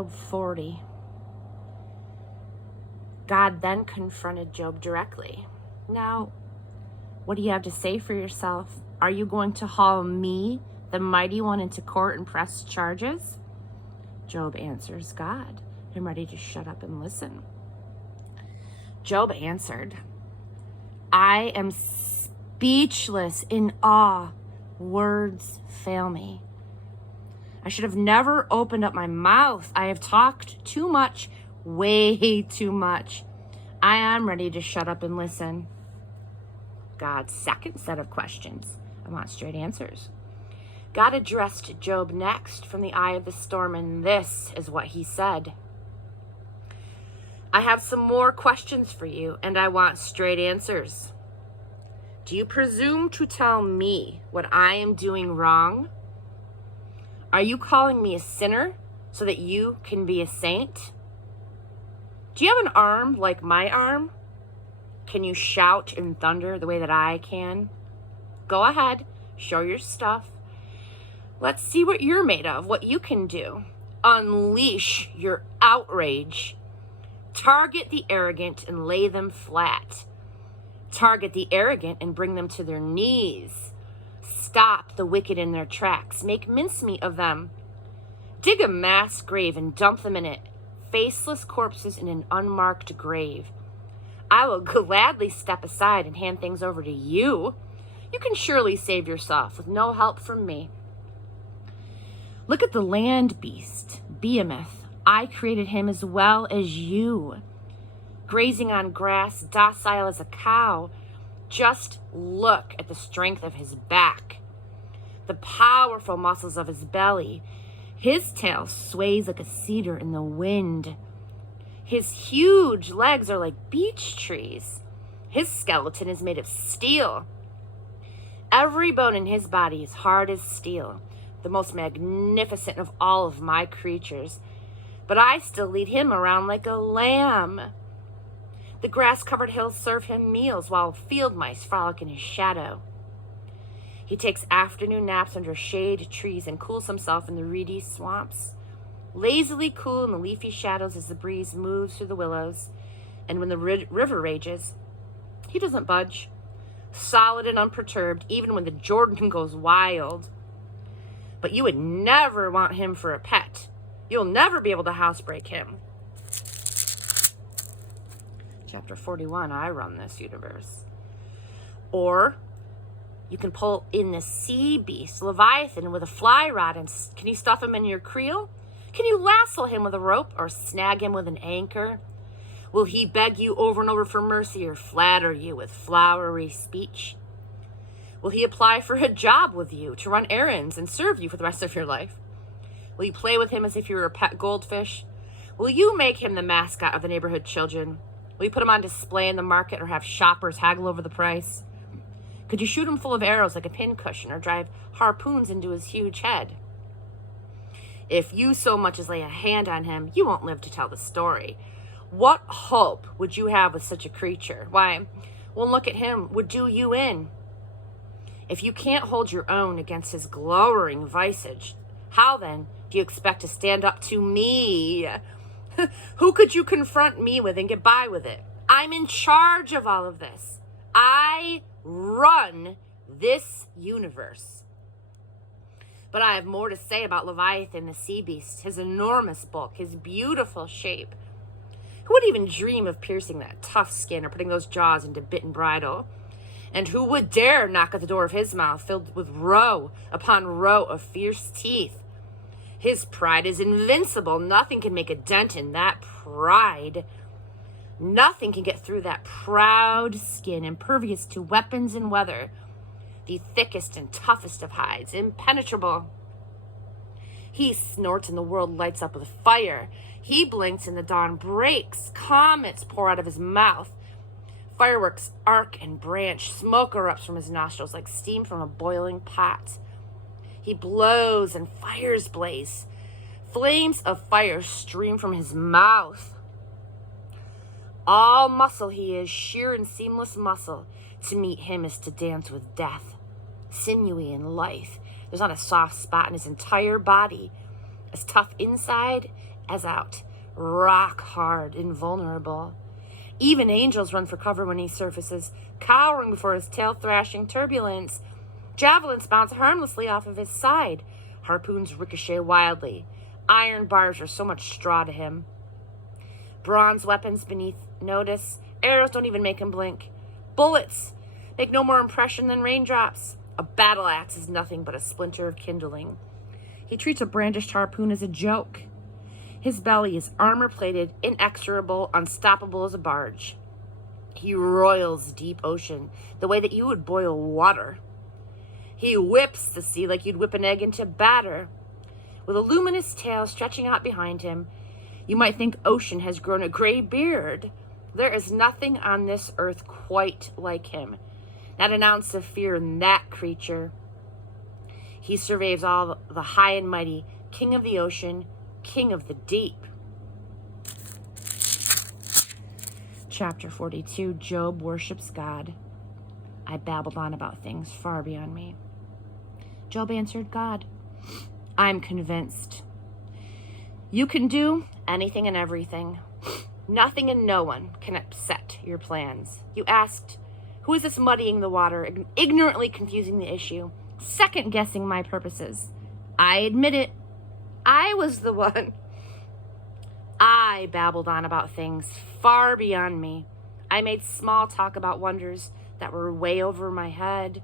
Job 40. God then confronted Job directly. Now, what do you have to say for yourself? Are you going to haul me, the mighty one, into court and press charges? Job answers God, I'm ready to shut up and listen. Job answered, I am speechless in awe. Words fail me. I should have never opened up my mouth. I have talked too much, way too much. I am ready to shut up and listen. God's second set of questions. I want straight answers. God addressed Job next from the eye of the storm, and this is what he said. I have some more questions for you, and I want straight answers. Do you presume to tell me what I am doing wrong? Are you calling me a sinner so that you can be a saint? Do you have an arm like my arm? Can you shout in thunder the way that I can? Go ahead, show your stuff. Let's see what you're made of, what you can do. Unleash your outrage. Target the arrogant and lay them flat. Target the arrogant and bring them to their knees. Stop the wicked in their tracks. Make mincemeat of them. Dig a mass grave and dump them in it. Faceless corpses in an unmarked grave. I will gladly step aside and hand things over to you. You can surely save yourself with no help from me. Look at the land beast, Behemoth. I created him as well as you. Grazing on grass, docile as a cow. Just look at the strength of his back, the powerful muscles of his belly. His tail sways like a cedar in the wind. His huge legs are like beech trees. His skeleton is made of steel. Every bone in his body is hard as steel, the most magnificent of all of my creatures. But I still lead him around like a lamb. The grass-covered hills serve him meals while field mice frolic in his shadow. He takes afternoon naps under shade trees and cools himself in the reedy swamps. Lazily cool in the leafy shadows as the breeze moves through the willows. And when the river rages, he doesn't budge. Solid and unperturbed, even when the Jordan goes wild. But you would never want him for a pet. You'll never be able to housebreak him. Chapter 41, I run this universe. Or you can pull in the sea beast, Leviathan, with a fly rod, and can you stuff him in your creel? Can you lasso him with a rope or snag him with an anchor? Will he beg you over and over for mercy or flatter you with flowery speech? Will he apply for a job with you to run errands and serve you for the rest of your life? Will you play with him as if you were a pet goldfish? Will you make him the mascot of the neighborhood children? Will you put him on display in the market or have shoppers haggle over the price? Could you shoot him full of arrows like a pincushion or drive harpoons into his huge head? If you so much as lay a hand on him, you won't live to tell the story. What hope would you have with such a creature? Why, one look at him would do you in. If you can't hold your own against his glowering visage, how then do you expect to stand up to me? Who could you confront me with and get by with it? I'm in charge of all of this. I run this universe. But I have more to say about Leviathan, the sea beast, his enormous bulk, his beautiful shape. Who would even dream of piercing that tough skin or putting those jaws into bit and bridle? And who would dare knock at the door of his mouth, filled with row upon row of fierce teeth? His pride is invincible. Nothing can make a dent in that pride. Nothing can get through that proud skin, impervious to weapons and weather. The thickest and toughest of hides, impenetrable. He snorts and the world lights up with fire. He blinks and the dawn breaks. Comets pour out of his mouth. Fireworks arc and branch. Smoke erupts from his nostrils like steam from a boiling pot. He blows and fires blaze. Flames of fire stream from his mouth. All muscle he is, sheer and seamless muscle. To meet him is to dance with death. Sinewy and lithe. There's not a soft spot in his entire body. As tough inside as out, rock hard, invulnerable. Even angels run for cover when he surfaces, cowering before his tail-thrashing turbulence. Javelins bounce harmlessly off of his side. Harpoons ricochet wildly. Iron bars are so much straw to him. Bronze weapons beneath notice. Arrows don't even make him blink. Bullets make no more impression than raindrops. A battle axe is nothing but a splinter of kindling. He treats a brandished harpoon as a joke. His belly is armor-plated, inexorable, unstoppable as a barge. He roils deep ocean the way that you would boil water. He whips the sea like you'd whip an egg into batter. With a luminous tail stretching out behind him, you might think ocean has grown a gray beard. There is nothing on this earth quite like him. Not an ounce of fear in that creature. He surveys all the high and mighty, king of the ocean, king of the deep. Chapter 42, Job worships God. I babbled on about things far beyond me. Job answered God, I'm convinced. You can do anything and everything. Nothing and no one can upset your plans. You asked, who is this muddying the water, ignorantly confusing the issue, second-guessing my purposes? I admit it. I was the one. I babbled on about things far beyond me. I made small talk about wonders that were way over my head.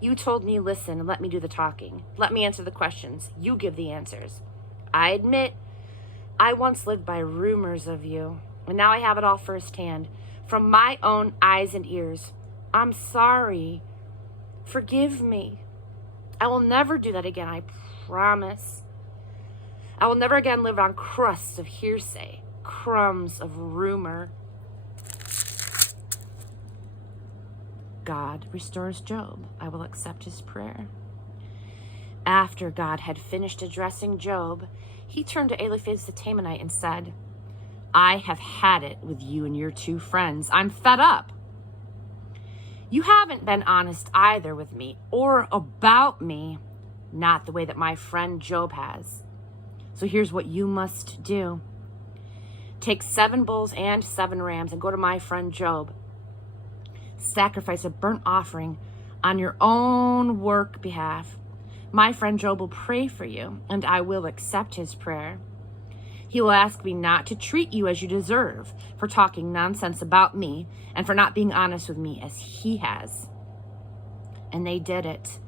You told me, listen, and let me do the talking. Let me answer the questions. You give the answers. I admit, I once lived by rumors of you, and now I have it all firsthand, from my own eyes and ears. I'm sorry. Forgive me. I will never do that again, I promise. I will never again live on crusts of hearsay, crumbs of rumor. God restores Job. I will accept his prayer. After God had finished addressing Job, he turned to Eliphaz the Temanite and said, I have had it with you and your two friends. I'm fed up. You haven't been honest either with me or about me, not the way that my friend Job has. So here's what you must do. Take 7 bulls and 7 rams and go to my friend Job. Sacrifice a burnt offering on your own work behalf. My friend Job will pray for you, and I will accept his prayer. He will ask me not to treat you as you deserve for talking nonsense about me and for not being honest with me as he has. And they did it.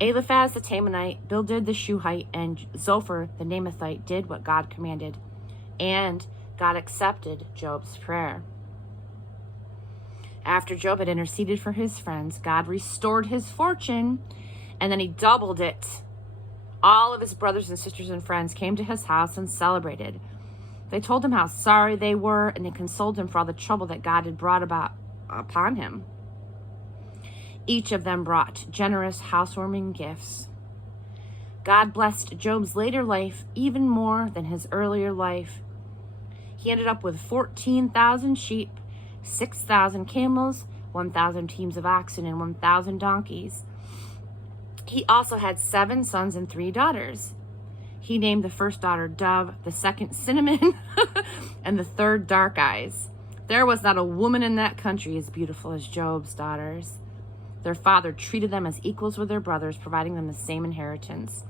Eliphaz the Temanite, Bildad the Shuhite, and Zophar the Naamathite did what God commanded, and God accepted Job's prayer. After Job had interceded for his friends, God restored his fortune, and then he doubled it. All of his brothers and sisters and friends came to his house and celebrated. They told him how sorry they were, and they consoled him for all the trouble that God had brought about upon him. Each of them brought generous housewarming gifts. God blessed Job's later life even more than his earlier life. He ended up with 14,000 sheep, 6,000 camels, 1,000 teams of oxen, and 1,000 donkeys. He also had 7 sons and 3 daughters. He named the first daughter Dove, the second Cinnamon, and the third Dark Eyes. There was not a woman in that country as beautiful as Job's daughters. Their father treated them as equals with their brothers, providing them the same inheritance.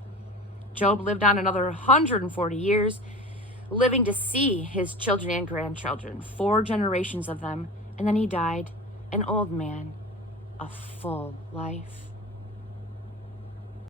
Job lived on another 140 years, living to see his children and grandchildren, 4 generations of them, and then he died, an old man, a full life.